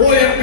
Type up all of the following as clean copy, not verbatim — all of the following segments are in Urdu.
OMP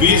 20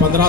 15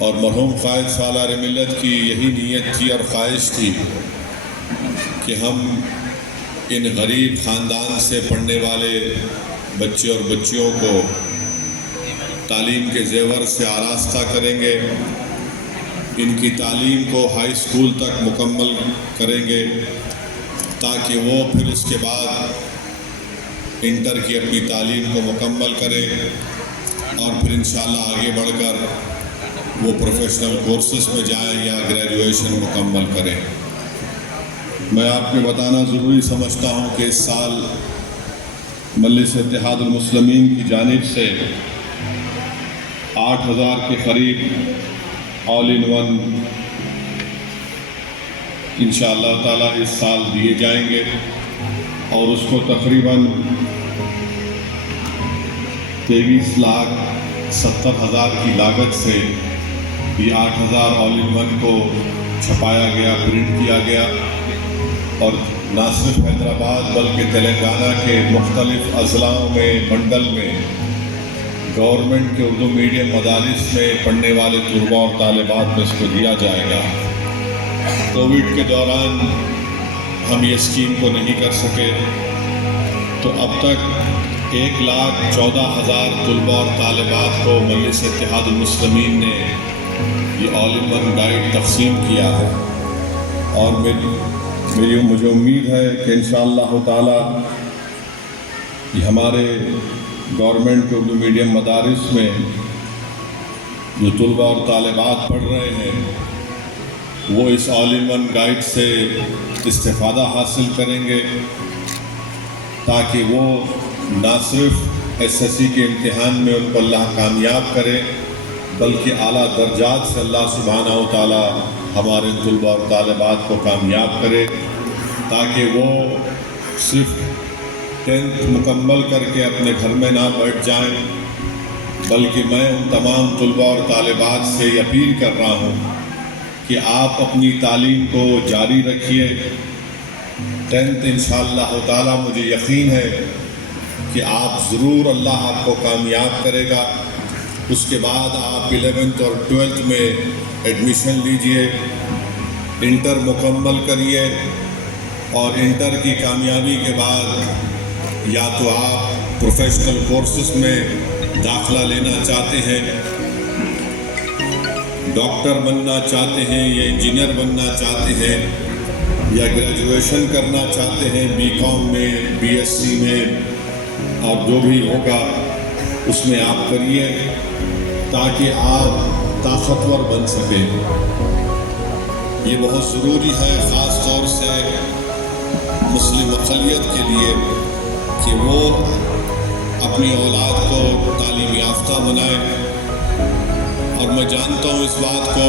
اور مرحوم قائد سالار ملت کی یہی نیت تھی اور خواہش تھی کہ ہم ان غریب خاندان سے پڑھنے والے بچے اور بچیوں کو تعلیم کے زیور سے آراستہ کریں گے، ان کی تعلیم کو ہائی اسکول تک مکمل کریں گے تاکہ وہ پھر اس کے بعد انٹر کی اپنی تعلیم کو مکمل کریں اور پھر انشاءاللہ آگے بڑھ کر وہ پروفیشنل کورسز میں جائیں یا گریجویشن مکمل کریں۔ میں آپ کو بتانا ضروری سمجھتا ہوں کہ اس سال مجلس اتحاد المسلمین کی جانب سے 8,000 کے قریب آل ان ون انشاءاللہ تعالیٰ اس سال دیے جائیں گے، اور اس کو تقریباً 23,70,000 کی لاگت سے یہ 8,000 آل ان ون کو چھپایا گیا، پرنٹ کیا گیا، اور نہ صرف حیدرآباد بلکہ تلنگانہ کے مختلف اضلاع میں، منڈل میں، گورنمنٹ کے اردو میڈیم مدارس میں پڑھنے والے طلباء اور طالبات میں اس کو دیا جائے گا۔ کووڈ کے دوران ہم یہ اسکیم کو نہیں کر سکے، تو اب تک 1,14,000 طلباء اور طالبات کو مجلس اتحاد المسلمین نے یہ آل ان ون گائیڈ تقسیم کیا ہے، اور مجھے امید ہے کہ انشاءاللہ تعالی یہ ہمارے گورنمنٹ کے اردو میڈیم مدارس میں جو طلباء اور طالبات پڑھ رہے ہیں وہ اس آل ان ون گائیڈ سے استفادہ حاصل کریں گے، تاکہ وہ نہ صرف SSC کے امتحان میں ان کو اللہ کامیاب کرے بلکہ اعلیٰ درجات سے اللہ سبحانہ و تعالی ہمارے طلباء اور طالبات کو کامیاب کرے، تاکہ وہ صرف 10th مکمل کر کے اپنے گھر میں نہ بیٹھ جائیں، بلکہ میں ان تمام طلباء اور طالبات سے یہ اپیل کر رہا ہوں کہ آپ اپنی تعلیم کو جاری رکھیے۔ 10th انشاءاللہ تعالی مجھے یقین ہے کہ آپ ضرور اللہ آپ کو کامیاب کرے گا۔ اس کے بعد آپ 11th اور 12th میں ایڈمیشن لیجئے، انٹر مکمل کریے، اور انٹر کی کامیابی کے بعد یا تو آپ پروفیشنل کورسز میں داخلہ لینا چاہتے ہیں، ڈاکٹر بننا چاہتے ہیں یا انجینئر بننا چاہتے ہیں، یا گریجویشن کرنا چاہتے ہیں BCom میں، BSc میں، اور جو بھی ہوگا اس میں آپ کریے تاکہ آپ طاقتور بن سکیں۔ یہ بہت ضروری ہے خاص طور سے مسلم اقلیت کے لیے کہ وہ اپنی اولاد کو تعلیم یافتہ بنائے، اور میں جانتا ہوں اس بات کو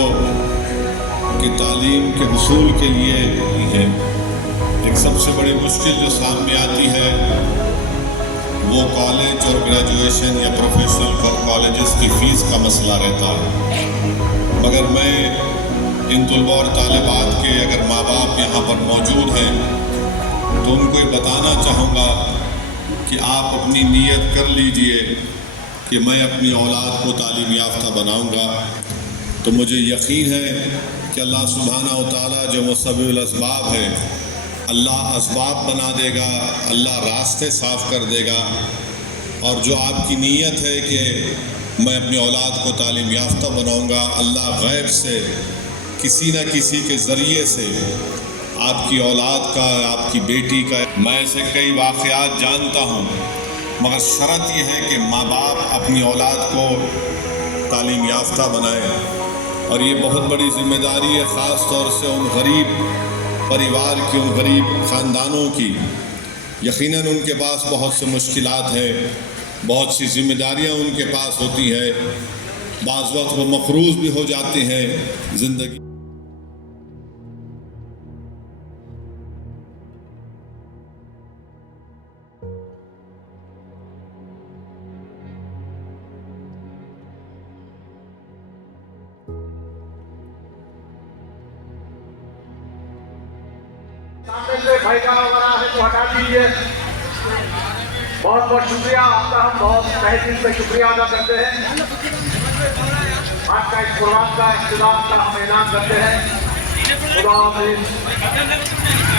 کہ تعلیم کے حصول کے لیے ہے ایک سب سے بڑی مشکل جو سامنے آتی ہے وہ کالج اور گریجویشن یا پروفیشنل کالجز کی فیس کا مسئلہ رہتا ہے، مگر میں ان طلباء اور طالبات کے اگر ماں باپ یہاں پر موجود ہیں تو ان کو یہ بتانا چاہوں گا کہ آپ اپنی نیت کر لیجئے کہ میں اپنی اولاد کو تعلیم یافتہ بناؤں گا، تو مجھے یقین ہے کہ اللہ سبحانہ و تعالیٰ جو مسبب الاسباب ہے، اللہ اسباب بنا دے گا، اللہ راستے صاف کر دے گا، اور جو آپ کی نیت ہے کہ میں اپنی اولاد کو تعلیم یافتہ بناؤں گا، اللہ غیب سے کسی نہ کسی کے ذریعے سے آپ کی اولاد کا، آپ کی بیٹی کا، میں ایسے کئی واقعات جانتا ہوں، مگر شرط یہ ہے کہ ماں باپ اپنی اولاد کو تعلیم یافتہ بنائیں، اور یہ بہت بڑی ذمہ داری ہے خاص طور سے ان غریب پریوار کی، ان غریب خاندانوں کی۔ یقیناً ان کے پاس بہت سے مشکلات ہیں، بہت سی ذمہ داریاں ان کے پاس ہوتی ہیں، بعض وقت وہ مقروض بھی ہو جاتے ہیں زندگی۔ سامنے سے بھائی جان وغیرہ ہے تو ہٹا دیجیے۔ بہت بہت شکریہ آپ کا، ہم بہت تہہ دل سے شکریہ ادا کرتے ہیں۔ آج کا اس پروگرام کا اختتام کا ہم اعلان کرتے ہیں. خدا حافظ.